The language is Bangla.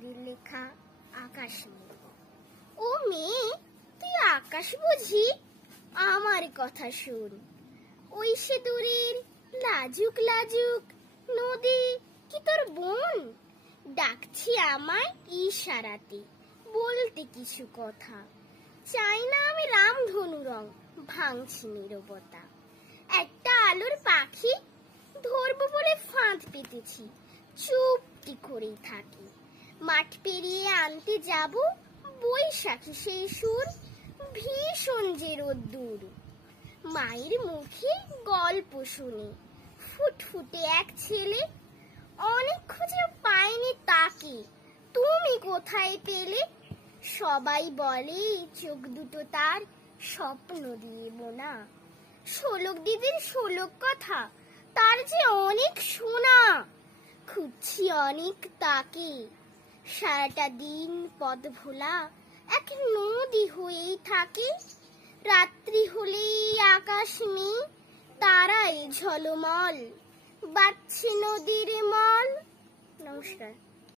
ঠাকুরের লেখা আকাশ মেয়ে। ও মেয়ে, তুই আকাশ বুঝি? আমার কথা শোন। ওই সে দূরের লাজুক লাজুক নদী কি তোর বোন? ডাকছি আমায় ইশারাতে, বলতে কিছু কথা। চাই না আমি রামধনু রং, ভাঙছি নীরবতা। একটা আলোর পাখি ধরবো বলে ফাঁদ পেতেছি, চুপটি করেই থাকি। মাঠ পেরিয়ে আনতে যাব বৈশাখী সেই সুর, ভীষণ যে রোদ্দুর। মায়ের মুখে গল্প শুনে ফুটফুটে এক ছেলে, অনেক খুঁজে পাইনি তাকে, তুমি কোথায় পেলে? সবাই বলে চোখ দুটো তার স্বপ্ন দিয়ে বোনা। শোলক দিদির শোলক কথা, তার যে অনেক শোনা। খুঁজছি অনেক তাকে, সারাটা দিন পথ ভোলা এক নদী হয়েই থাকে। রাত্রি হলেই আকাশ মেয়ে তারায় ঝলমল, বাজছে নদীর মল। নমস্কার।